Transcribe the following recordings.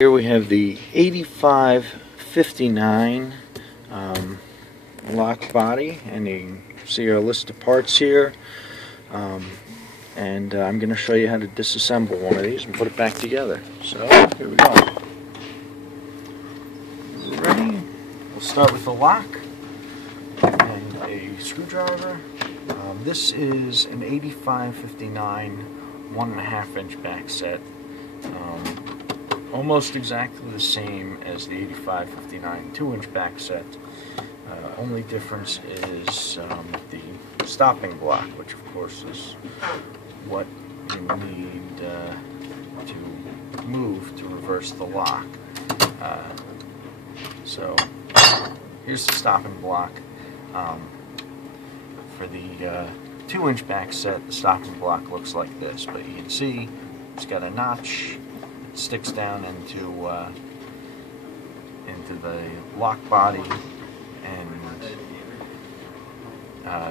Here we have the 8559 lock body, and you can see our list of parts here. I'm going to show you how to disassemble one of these and put it back together. So here we go. Ready? We'll start with the lock and a screwdriver. This is an 8559 1.5 inch back set. Almost exactly the same as the 8559 2-inch back set. Only difference is the stopping block, which of course is what you need to move to reverse the lock. So here's the stopping block. For the 2-inch back set, the stopping block looks like this, but you can see it's got a notch. It sticks down into the lock body, and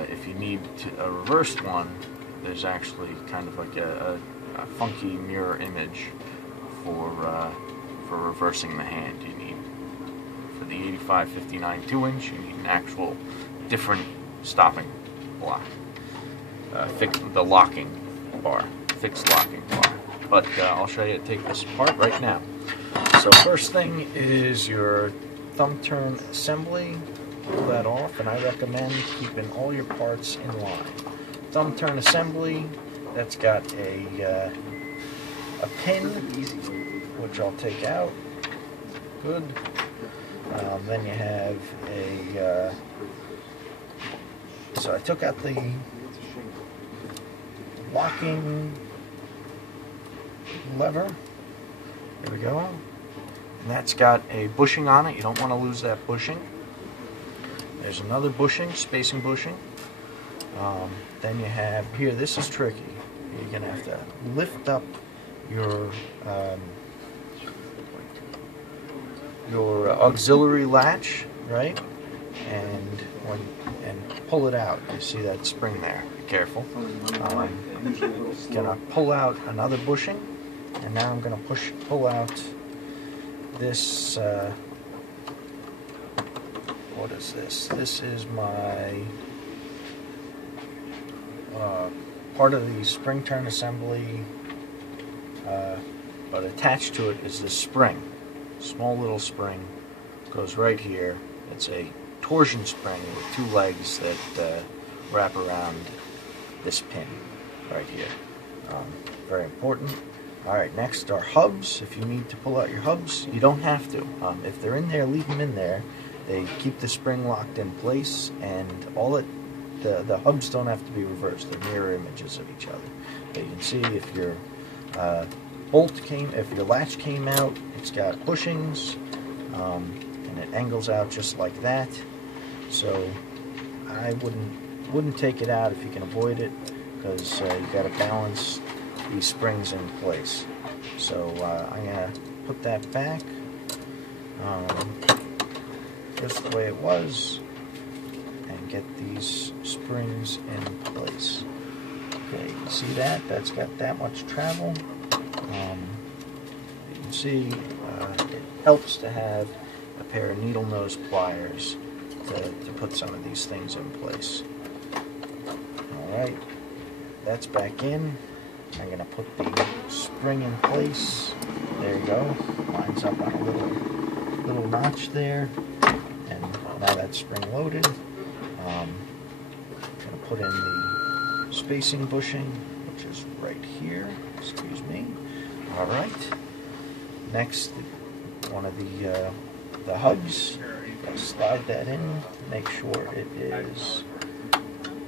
if you need a reversed one, there's actually kind of like a funky mirror image for reversing the hand. You need, for the 8559 2-inch, you need an actual different stopping block, the locking bar, fixed locking bar. But I'll show you how to take this apart right now. So first thing is your thumb turn assembly. Pull that off, and I recommend keeping all your parts in line. Thumb turn assembly, that's got a pin, which I'll take out. Good. Then you have a, so I took out the locking lever. There we go. And that's got a bushing on it. You don't want to lose that bushing. There's another bushing, spacing bushing. Then you have here, this is tricky. You're going to have to lift up your auxiliary latch, right? And pull it out. You see that spring there. Be careful. Gonna pull out another bushing, and now I'm gonna pull out this. What is this? This is my part of the spring turn assembly, but attached to it is this spring. Small little spring goes right here. It's a torsion spring with 2 legs that wrap around this pin right here. Very important. Alright, next are hubs. If you need to pull out your hubs, you don't have to. If they're in there, leave them in there. They keep the spring locked in place, and the hubs don't have to be reversed. They're mirror images of each other. But you can see if your if your latch came out, it's got bushings, and it angles out just like that. So I wouldn't take it out if you can avoid it, because you got to balance these springs in place. So I'm gonna put that back just the way it was, and get these springs in place. Okay, you can see that that's got that much travel. You can see it helps to have a pair of needle nose pliers to put some of these things in place. Alright, that's back in. I'm going to put the spring in place. There you go. Lines up on a little notch there. And now that's spring loaded. I'm going to put in the spacing bushing, which is right here. Excuse me. Alright. Next, one of the hubs. Slide that in. Make sure it is.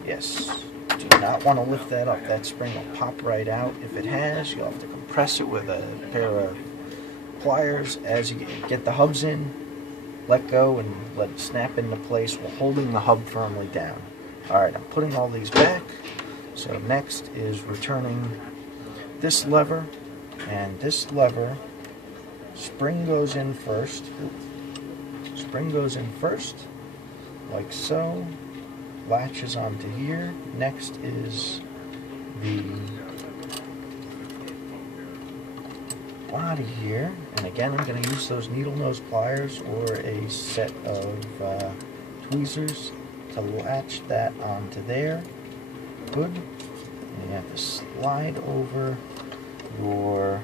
Yes. Do not want to lift that up. That spring will pop right out. If it has, you'll have to compress it with a pair of pliers. As you get the hubs in, let go and let it snap into place while holding the hub firmly down. Alright, I'm putting all these back. So next is returning this lever, and this lever, spring goes in first. Spring goes in first, like so. Latches onto here. Next is the body here, and again I'm going to use those needle nose pliers or a set of tweezers to latch that onto there. Good. And you have to slide over your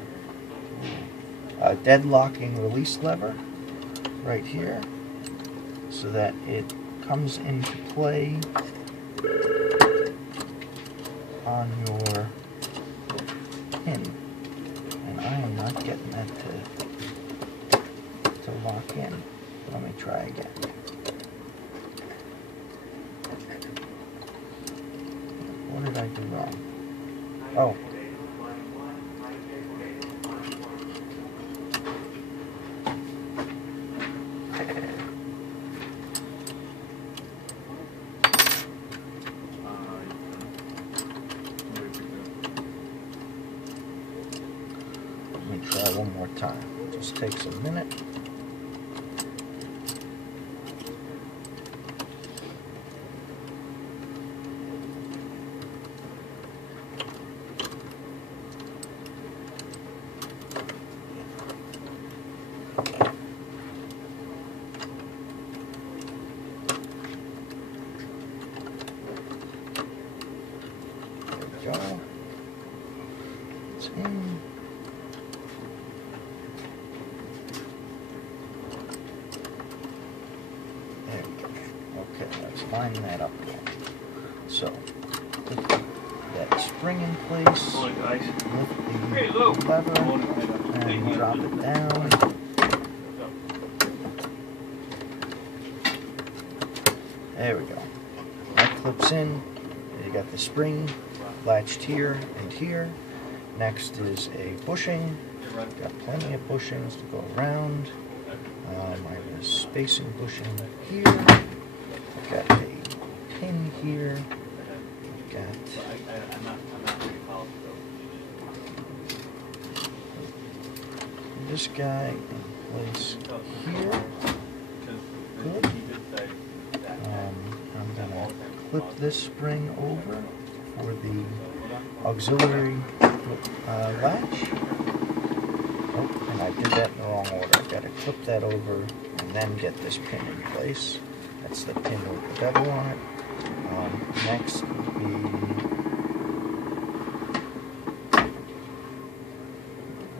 deadlocking release lever right here so that it comes into play on your pin. And I am not getting that to lock in. Let me try again. What did I do wrong? Oh. Let me try one more time. It just takes a minute. There we go. It's in. There we go. Okay, let's line that up again. So, put that spring in place, lift the lever, and drop it down. There we go. That clips in. You got the spring latched here and here. Next is a bushing. Got plenty of bushings to go around. I have a spacing bushing here. I've got a pin here. I've got this guy in place here. Good. I'm going to clip this spring over for the auxiliary latch. Oh, and I did that in the wrong order. I've got to clip that over and then get this pin in place. That's the pin with the bevel on it. Next would be...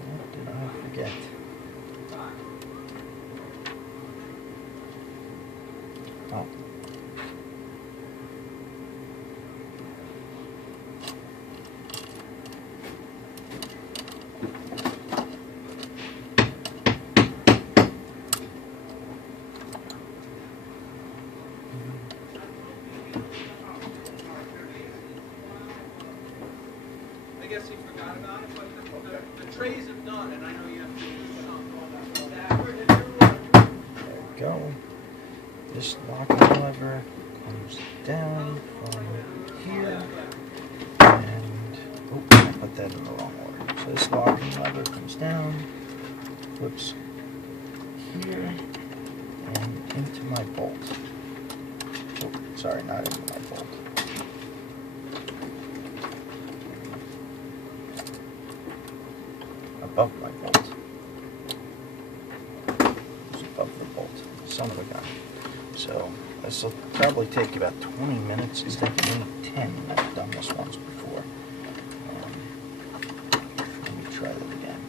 What did I forget? Oh. I guess you forgot about it, but the trays have done, and I know you have to do something. There we go. This locking lever comes down from here, and oh, I put that in the wrong order. So this locking lever comes down, flips here, and into my bolt. Oh, sorry, not into my bolt. Above my bolt. It's above the bolt. Son of a gun. So this will probably take about 20 minutes. It's taken me 10. I've done this once before. Let me try that again.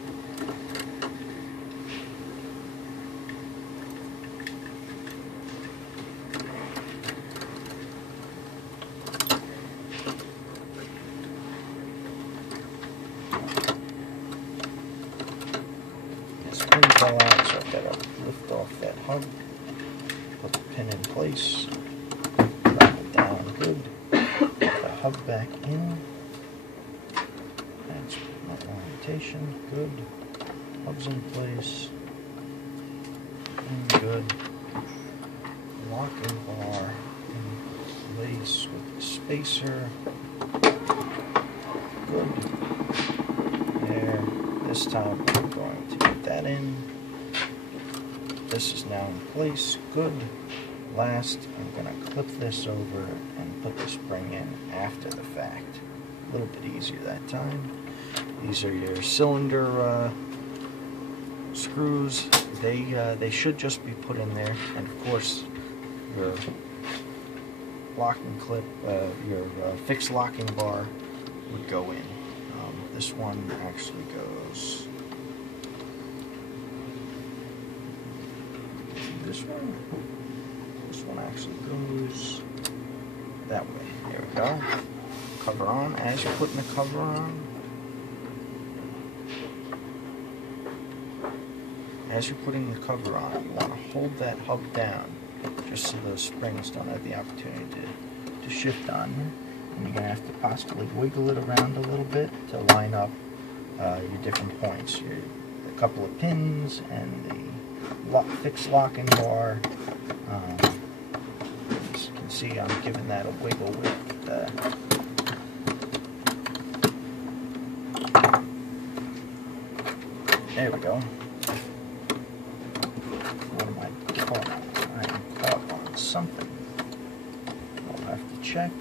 Fell out, so I've got to lift off that hub, put the pin in place, drop it down good, put the hub back in, that's my orientation, good, hub's in place, and good, locking bar in place with the spacer, good, there, this time I'm going to get that in. This is now in place, good. Last, I'm going to clip this over and put the spring in after the fact. A little bit easier that time. These are your cylinder screws, they should just be put in there, and of course your locking clip, your fixed locking bar would go in. This one actually goes this way. This one actually goes that way. There we go. Cover on. As you're putting the cover on, you want to hold that hub down just so those springs don't have the opportunity to shift on you. And you're going to have to possibly wiggle it around a little bit to line up your different points. A couple of pins and the fixed locking bar. As you can see, I'm giving that a wiggle with there we go. What am I caught on? I am caught on something. I'll have to check.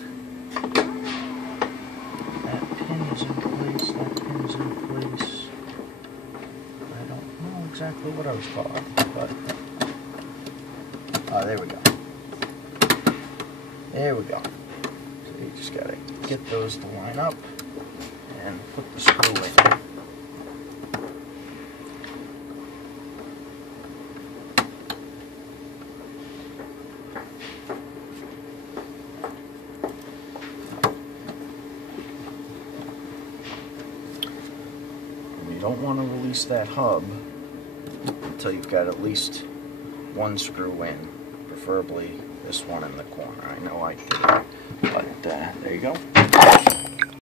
That pin is in place. That pin is in place. I don't know exactly what I was caught on, but there we go. There we go. So you just gotta get those to line up and put the screw in. You don't want to release that hub until you've got at least one screw in, preferably this one in the corner. I know I did, but there you go.